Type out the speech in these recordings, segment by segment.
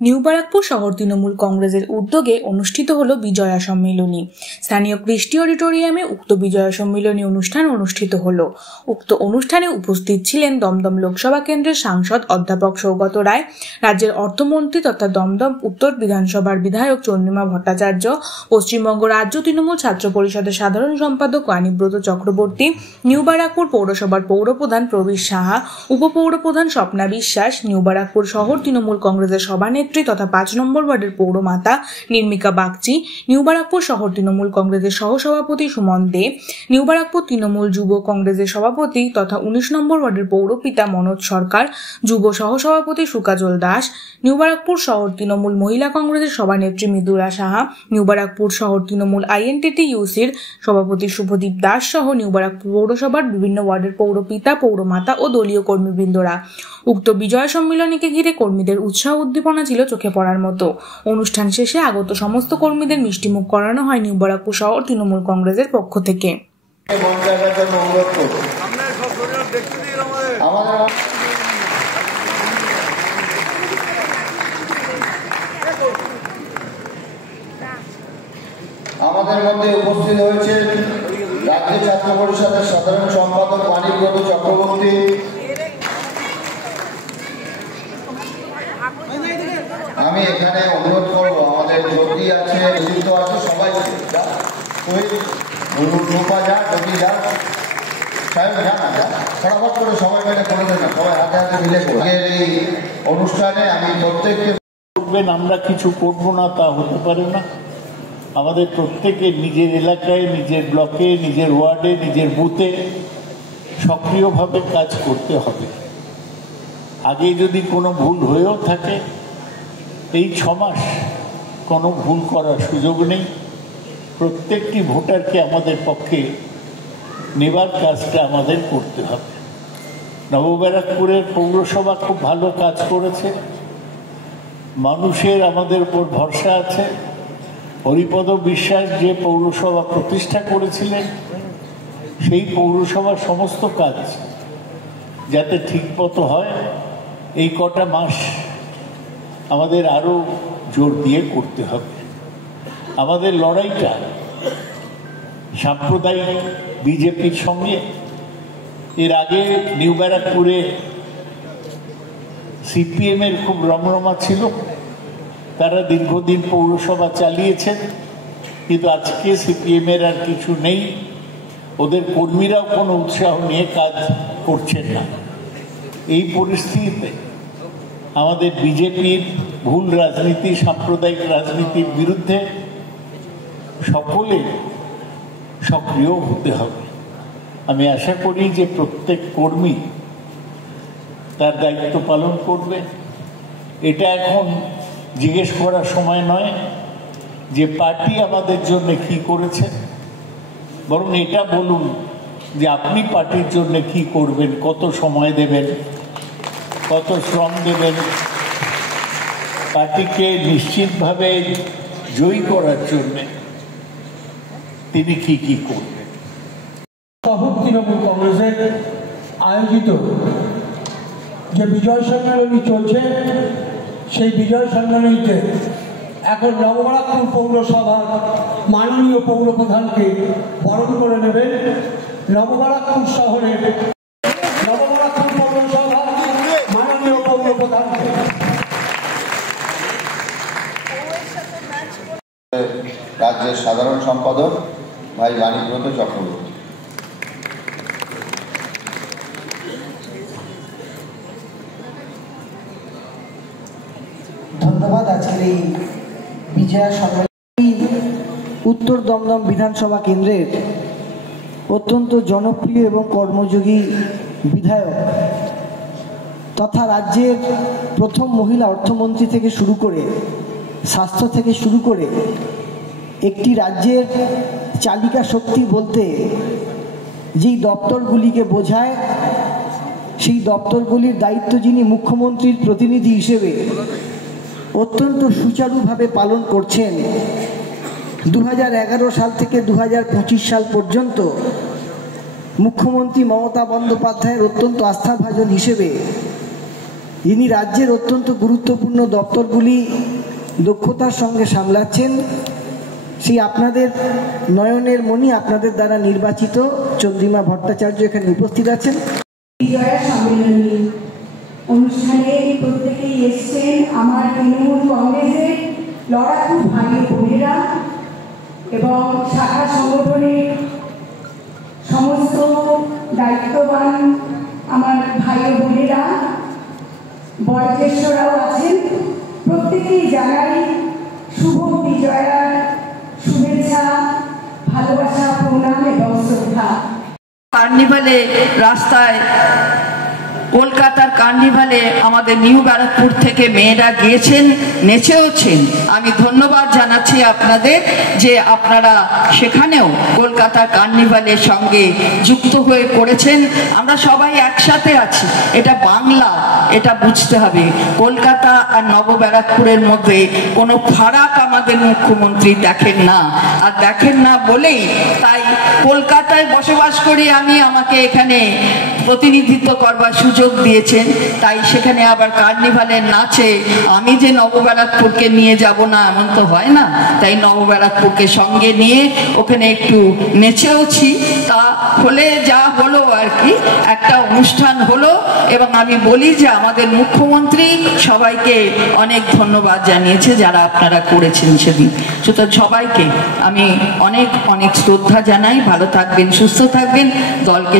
New Barrackpore শহর তৃণমূল কংগ্রেসের উদ্যোগে অনুষ্ঠিত হলো বিজয়া সম্মেলনী। স্থানীয় কৃষ্টি অডিটোরিয়ামে উক্ত বিজয়া সম্মেলনী অনুষ্ঠান অনুষ্ঠিত হলো। উক্ত অনুষ্ঠানে উপস্থিত ছিলেন দমদম লোকসভা কেন্দ্রের সাংসদ অধ্যাপক সৌগত রায়, রাজ্যের অর্থমন্ত্রী তথা দমদম উত্তর বিধানসভার বিধায়ক চন্দ্রিমা ভট্টাচার্য, পশ্চিমবঙ্গ রাজ্য তৃণমূল ছাত্র পরিষদের সাধারণ সম্পাদক বাণীব্রত চক্রবর্তী, নিউ ব্যারাকপুর পৌরসভার পৌরপ্রধান প্রবীর সাহা, উপপৌরপ্রধান স্বপ্না বিশ্বাস, নিউ ব্যারাকপুর শহর তৃণমূল কংগ্রেসের সভানেত্রী তথা 5 নম্বর ওয়ার্ডের পৌরমাতা নির্মিকা বাগচি, নিউ ব্যারাকপুর শহর তৃণমূল কংগ্রেসের সহসভাপতি সুমন দে, নিউ ব্যারাকপুর তৃণমূল যুব কংগ্রেসের সভাপতি তথা 19 নম্বর ওয়ার্ডের পৌরপিতা মনোজ সরকার, যুব সহসভাপতি সুকাজল দাস, নিউ ব্যারাকপুর শহর তৃণমূল মহিলা কংগ্রেসের সভানেত্রী মৃদুলা সাহা, নিউ ব্যারাকপুর শহর তৃণমূল INTTUCর সভাপতি শুভদীপ দাস সহ নিউ ব্যারাকপুর পৌরসভার বিভিন্ন ওয়ার্ডের পৌরপিতা, পৌরমাতা ও দলীয় কর্মীবৃন্দরা। উক্ত বিজয় সম্মেলনীকে ঘিরে কর্মীদের উৎসাহ উদ্দীপনা ছিল চোখে পড়ার মতো। অনুষ্ঠান শেষে আগত সমস্ত কর্মীদের মিষ্টিমুখ করানো হয় নিউ ব্যারাকপুর শহর তৃণমূল কংগ্রেসের পক্ষ থেকে। আমাদের মধ্যে উপস্থিত হয়েছে রাজ্য ছাত্র পরিষদের সাধারণ সম্পাদক বাণীব্রত চক্রবর্তী, আমি এখানে অনুরোধ করবো আমাদের যোগী আছে, যুক্ত আছে, সবাই ফটাফট করে সবাই মিলে করে দেন না, সবাই হাতে হাতে মিলে এই অনুষ্ঠানে আমি প্রত্যেককে আমরা কিছু করবো না তা হতে পারে না। আমাদের প্রত্যেকে নিজের এলাকায়, নিজের ব্লকে, নিজের ওয়ার্ডে, নিজের বুথে সক্রিয়ভাবে কাজ করতে হবে। আগে যদি কোনো ভুল হয়েও থাকে, এই 6 মাস কোনো ভুল করার সুযোগ নেই। প্রত্যেকটি ভোটারকে আমাদের পক্ষে নেবার কাজটা আমাদের করতে হবে। নবব্যারাকপুরের পৌরসভা খুব ভালো কাজ করেছে, মানুষের আমাদের উপর ভরসা আছে। হরিপদ বিশ্বাস যে পৌরসভা প্রতিষ্ঠা করেছিলেন, সেই পৌরসভার সমস্ত কাজ যাতে ঠিকমতো হয়, এই কটা মাস আমাদের আরো জোর দিয়ে করতে হবে। আমাদের লড়াইটা সাম্প্রদায়িক বিজেপির সঙ্গে, এর আগে নিউ ব্যারাকপুরে CPM এর খুব রমরমা ছিল, তারা দীর্ঘদিন পৌরসভা চালিয়েছেন, কিন্তু আজকে CPM এর আর কিছু নেই। ওদের কর্মীরাও কোনো উৎসাহ নিয়ে কাজ করছেন না। এই পরিস্থিতিতে আমাদের বিজেপির ভুল রাজনীতি, সাম্প্রদায়িক রাজনীতির বিরুদ্ধে সকলে সক্রিয় হতে হবে। আমি আশা করি যে প্রত্যেক কর্মী তার দায়িত্ব পালন করবে। এটা এখন জিজ্ঞেস করার সময় নয় যে পার্টি আমাদের জন্য কি করেছে, বরং এটা বলুন যে আপনি পার্টির জন্য কি করবেন, কত সময় দেবেন, কত শ্রম দেবেন, পার্টিকে নিশ্চিতভাবে জয়ী করার জন্য তিনি কি কি করবেন। শহর তৃণমূল কংগ্রেসের আয়োজিত যে বিজয় সম্মেলনী চলছে, সেই বিজয় সম্মেলনীতে এখন নবব্যারাকপুর পৌরসভার মাননীয় পৌরপ্রধানকে বরণ করে নেবেন নবব্যারাকপুর শহরের নবব্যারাকপুর পৌরসভার মাননীয় পৌরপ্রধানকে। রাজ্যের সাধারণ সম্পাদক ভাই বাণীব্রত চক্রবর্তী। ধন্যবাদ। আজকের এই বিজয়া সম্মেলনী উত্তর দমদম বিধানসভা কেন্দ্রের অত্যন্ত জনপ্রিয় এবং কর্মযোগী বিধায়ক তথা রাজ্যের প্রথম মহিলা অর্থমন্ত্রী থেকে শুরু করে, স্বাস্থ্য থেকে শুরু করে, একটি রাজ্যের চালিকা শক্তি বলতে যেই দপ্তরগুলিকে বোঝায়, সেই দপ্তরগুলির দায়িত্ব যিনি মুখ্যমন্ত্রীর প্রতিনিধি হিসেবে অত্যন্ত সুচারুভাবে পালন করছেন। 2011 সাল থেকে 2025 সাল পর্যন্ত মুখ্যমন্ত্রী মমতা বন্দ্যোপাধ্যায়ের অত্যন্ত আস্থাভাজন হিসেবে ইনি রাজ্যের অত্যন্ত গুরুত্বপূর্ণ দপ্তরগুলি দক্ষতার সঙ্গে সামলাচ্ছেন। সেই আপনাদের নয়নের মণি, আপনাদের দ্বারা নির্বাচিত চন্দ্রিমা ভট্টাচার্য এখানে উপস্থিত আছেন। বিজয়া সম্মেলনী অনুষ্ঠানে প্রত্যেকেই এসছেন আমার তৃণমূল কংগ্রেসের লড়াকু ভাই বোনেরা এবং শাখা সংগঠনের সমস্ত দায়িত্ববান আমার ভাই বোনেরা, বয়োজ্যেষ্ঠরাও আছেন। প্রত্যেকেই জানাই শুভ বিজয়ার শুভেচ্ছা, ভালোবাসা, প্রণাম এবং শ্রদ্ধা। কার্নিভালে রাস্তায়, কলকাতার কার্নিভালে আমাদের নিউ ব্যারাকপুর থেকে মেয়েরা গিয়েছেন, নেচেওছেন। আমি ধন্যবাদ জানাচ্ছি আপনাদের যে আপনারা সেখানেও কলকাতার কার্নিভালের সঙ্গে যুক্ত হয়ে করেছেন। আমরা সবাই একসাথে আছি, এটা বাংলা, এটা বুঝতে হবে। কলকাতা আর নব ব্যারাকপুরের মধ্যে কোনো ফারাক আমাদের মুখ্যমন্ত্রী দেখেন না, আর দেখেন না বলেই তাই কলকাতায় বসবাস করি আমি, আমাকে এখানে প্রতিনিধিত্ব করবার সুযোগ দিয়েছেন। তাই সেখানে আবার কার্নিভালের নাচে আমি যে নবব্যারাকপুরকে নিয়ে যাব না এমন তো হয় না, তাই নবব্যারাকপুরকে সঙ্গে নিয়ে ওখানে একটু নেচেওছি। তা হলে যা হলো আর কি, একটা অনুষ্ঠান হলো। এবং আমি বলি যে আমাদের মুখ্যমন্ত্রী সবাইকে অনেক ধন্যবাদ জানিয়েছে যারা আপনারা করেছেন সেদিন। সুতরাং সবাইকে আমি অনেক অনেক শ্রদ্ধা জানাই। ভালো থাকবেন, সুস্থ থাকবেন, দলকে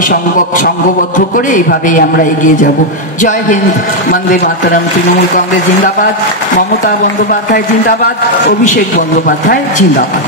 সংঘবদ্ধ করে এইভাবেই আমরা এগিয়ে যাব। জয় হিন্দ, বন্দে মাতরম। তৃণমূল কংগ্রেস জিন্দাবাদ, মমতা বন্দ্যোপাধ্যায় জিন্দাবাদ, অভিষেক বন্দ্যোপাধ্যায় জিন্দাবাদ।